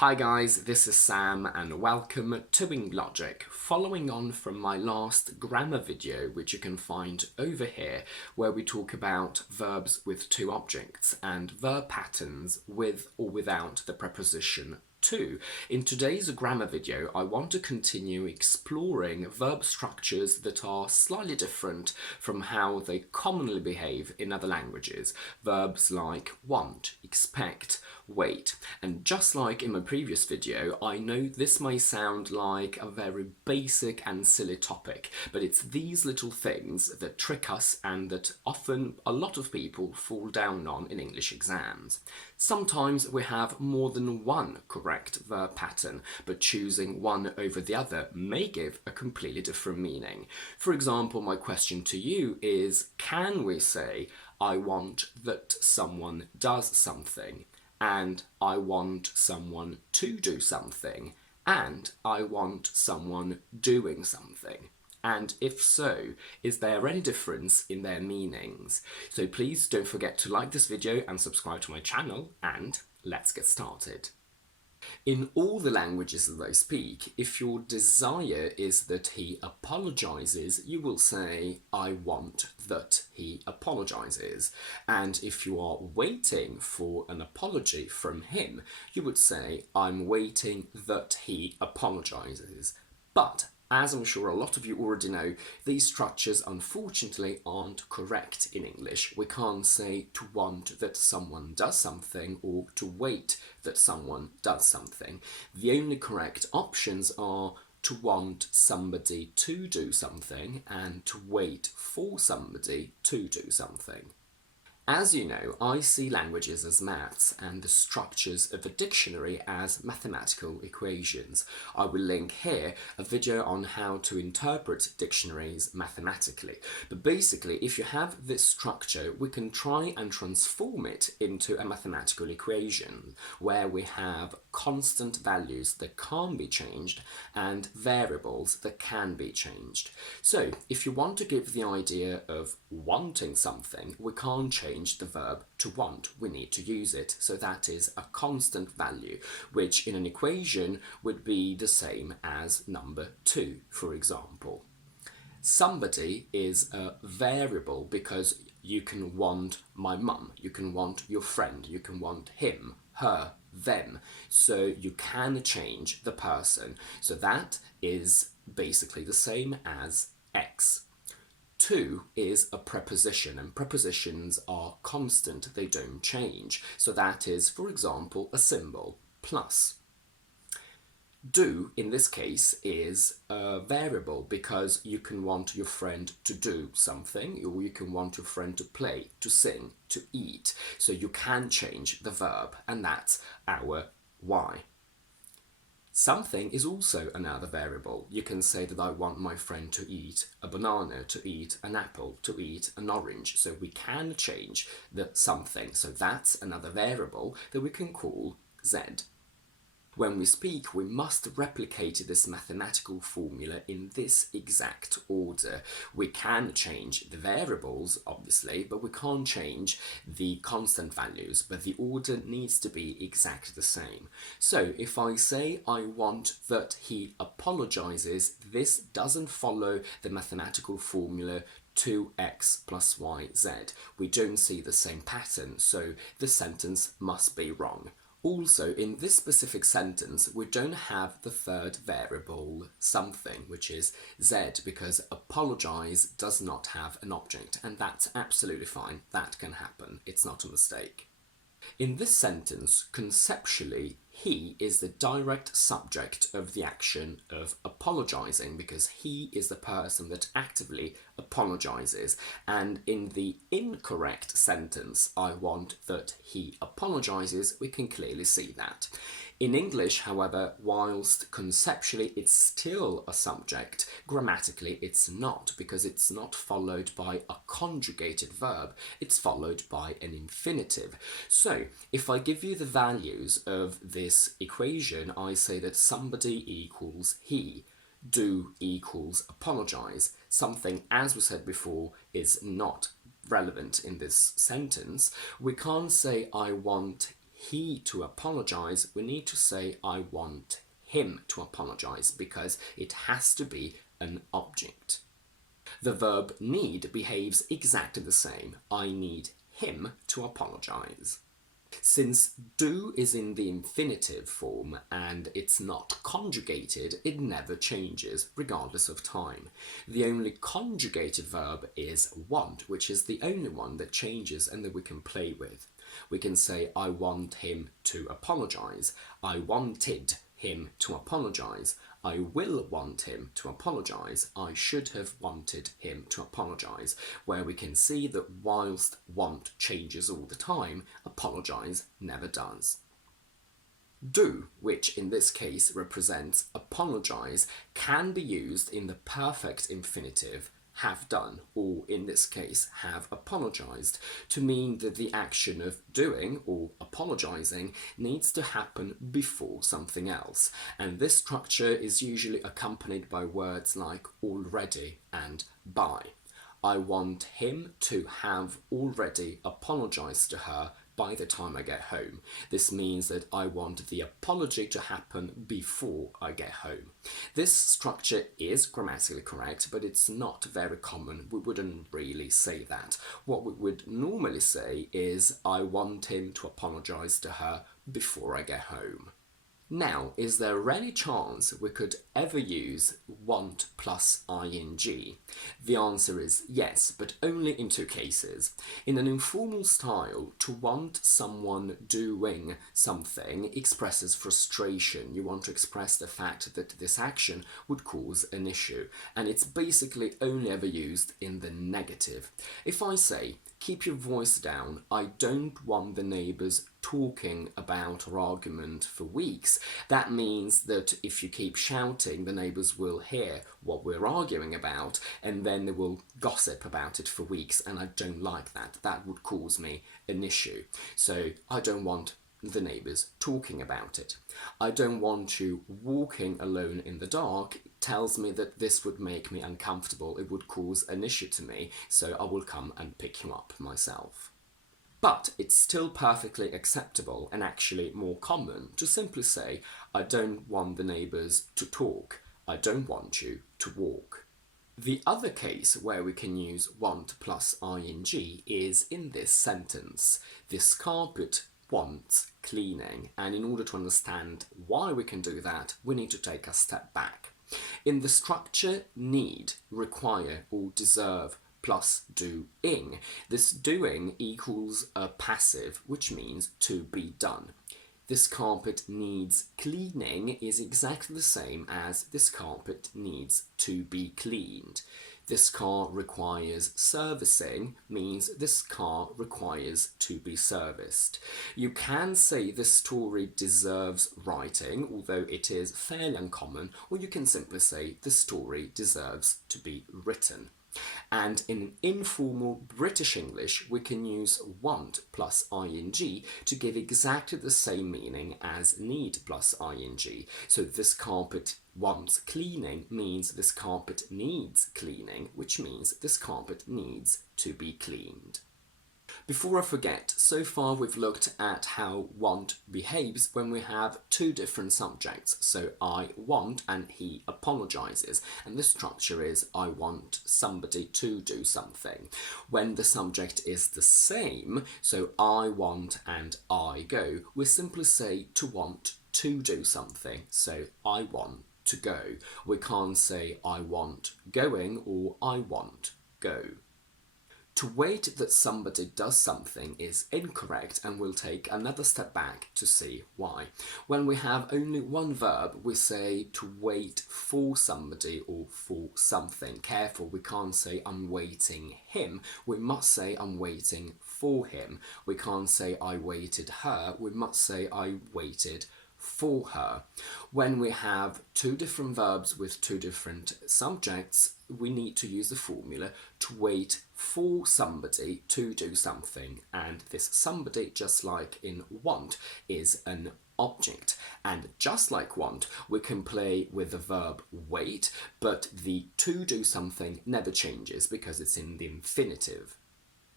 Hi guys, this is Sam and welcome to Wing Logic, following on from my last grammar video which you can find over here where we talk about verbs with two objects and verb patterns with or without the preposition to. In today's grammar video, I want to continue exploring verb structures that are slightly different from how they commonly behave in other languages. Verbs like want, expect, wait. And just like in my previous video, I know this may sound like a very basic and silly topic, but it's these little things that trick us and that often a lot of people fall down on in English exams. Sometimes we have more than one correct verb pattern, but choosing one over the other may give a completely different meaning. For example, my question to you is, can we say, I want that someone does something, and I want someone to do something, and I want someone doing something? And if so, is there any difference in their meanings? So please don't forget to like this video and subscribe to my channel, and let's get started. In all the languages that I speak, if your desire is that he apologizes, you will say, I want that he apologizes. And if you are waiting for an apology from him, you would say, I'm waiting that he apologizes. But as I'm sure a lot of you already know, these structures unfortunately aren't correct in English. We can't say to want that someone does something or to wait that someone does something. The only correct options are to want somebody to do something and to wait for somebody to do something. As you know, I see languages as maths and the structures of a dictionary as mathematical equations. I will link here a video on how to interpret dictionaries mathematically. But basically, if you have this structure, we can try and transform it into a mathematical equation where we have constant values that can't be changed and variables that can be changed. So, if you want to give the idea of wanting something, we can't change the verb to want, we need to use it. So that is a constant value, which in an equation would be the same as number 2, for example. Somebody is a variable because you can want my mum, you can want your friend, you can want him, her, them. So you can change the person. So that is basically the same as X. To is a preposition, and prepositions are constant, they don't change. So that is, for example, a symbol, plus. Do, in this case, is a variable because you can want your friend to do something, or you can want your friend to play, to sing, to eat. So you can change the verb, and that's our Y. Something is also another variable. You can say that I want my friend to eat a banana, to eat an apple, to eat an orange. So we can change the something. So that's another variable that we can call Z. When we speak, we must replicate this mathematical formula in this exact order. We can change the variables, obviously, but we can't change the constant values, but the order needs to be exactly the same. So if I say I want that he apologizes, this doesn't follow the mathematical formula 2x plus yz. We don't see the same pattern, so the sentence must be wrong. Also, in this specific sentence, we don't have the third variable, something, which is Z, because apologize does not have an object, and that's absolutely fine. That can happen. It's not a mistake. In this sentence, conceptually, he is the direct subject of the action of apologizing because he is the person that actively apologizes. And in the incorrect sentence, I want that he apologizes, we can clearly see that. In English, however, whilst conceptually it's still a subject, grammatically it's not, because it's not followed by a conjugated verb, it's followed by an infinitive. So, if I give you the values of this equation, I say that somebody equals he, do equals apologize. Something, as we said before, is not relevant in this sentence. We can't say I want he to apologise, we need to say I want him to apologise because it has to be an object. The verb need behaves exactly the same. I need him to apologise. Since do is in the infinitive form and it's not conjugated, it never changes regardless of time. The only conjugated verb is want, which is the only one that changes and that we can play with. We can say I want him to apologise. I wanted him to apologise. I will want him to apologise. I should have wanted him to apologise. Where we can see that whilst want changes all the time, apologise never does. Do, which in this case represents apologise, can be used in the perfect infinitive have done, or in this case have apologised, to mean that the action of doing or apologising needs to happen before something else, and this structure is usually accompanied by words like already and by. I want him to have already apologised to her by the time I get home. This means that I want the apology to happen before I get home. This structure is grammatically correct, but it's not very common. We wouldn't really say that. What we would normally say is I want him to apologise to her before I get home. Now, is there any chance we could ever use want plus ing? The answer is yes, but only in two cases. In an informal style, to want someone doing something expresses frustration. You want to express the fact that this action would cause an issue, and it's basically only ever used in the negative. If I say, keep your voice down, I don't want the neighbours talking about our argument for weeks, that means that if you keep shouting, the neighbours will hear what we're arguing about and then they will gossip about it for weeks, and I don't like that. That would cause me an issue. So I don't want the neighbours talking about it. I don't want you walking alone in the dark tells me that this would make me uncomfortable. It would cause an issue to me, so I will come and pick you up myself. But it's still perfectly acceptable and actually more common to simply say, I don't want the neighbours to talk. I don't want you to walk. The other case where we can use want plus ing is in this sentence. This carpet wants cleaning, and in order to understand why we can do that, we need to take a step back. In the structure need, require or deserve plus doing, this doing equals a passive, which means to be done. This carpet needs cleaning is exactly the same as this carpet needs to be cleaned. This car requires servicing means this car requires to be serviced. You can say this story deserves writing, although it is fairly uncommon, or you can simply say the story deserves to be written. And in informal British English, we can use want plus ing to give exactly the same meaning as need plus ing. So this carpet wants cleaning means this carpet needs cleaning, which means this carpet needs to be cleaned. Before I forget, so far we've looked at how want behaves when we have two different subjects. So I want and he apologises, and the structure is I want somebody to do something. When the subject is the same, so I want and I go, we simply say to want to do something. So I want to go. We can't say I want going or I want go. To wait that somebody does something is incorrect, and we'll take another step back to see why. When we have only one verb, we say to wait for somebody or for something. Careful, we can't say I'm waiting him. We must say I'm waiting for him. We can't say I waited her. We must say I waited for her. When we have two different verbs with two different subjects, we need to use the formula to wait for somebody to do something, and this somebody, just like in want, is an object. And just like want, we can play with the verb wait, but the to do something never changes because it's in the infinitive.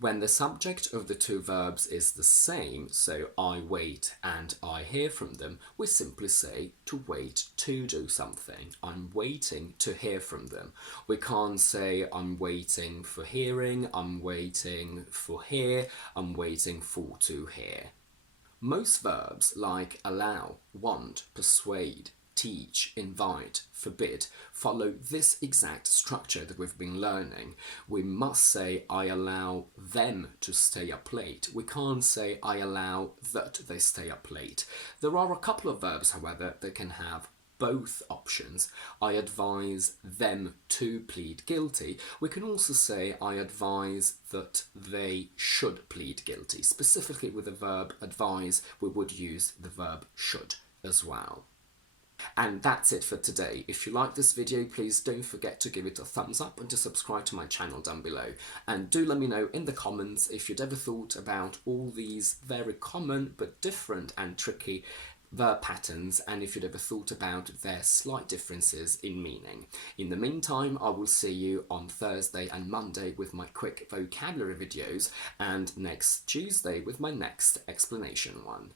When the subject of the two verbs is the same, so I wait and I hear from them, we simply say to wait to do something. I'm waiting to hear from them. We can't say I'm waiting for hearing, I'm waiting for hear, I'm waiting for to hear. Most verbs like allow, want, persuade, teach, invite, forbid follow this exact structure that we've been learning. We must say I allow them to stay up late. We can't say I allow that they stay up late. There are a couple of verbs, however, that can have both options. I advise them to plead guilty. We can also say I advise that they should plead guilty. Specifically with the verb advise, we would use the verb should as well. And that's it for today. If you like this video, please don't forget to give it a thumbs up and to subscribe to my channel down below. And do let me know in the comments if you'd ever thought about all these very common but different and tricky verb patterns, and if you'd ever thought about their slight differences in meaning. In the meantime, I will see you on Thursday and Monday with my quick vocabulary videos, and next Tuesday with my next explanation one.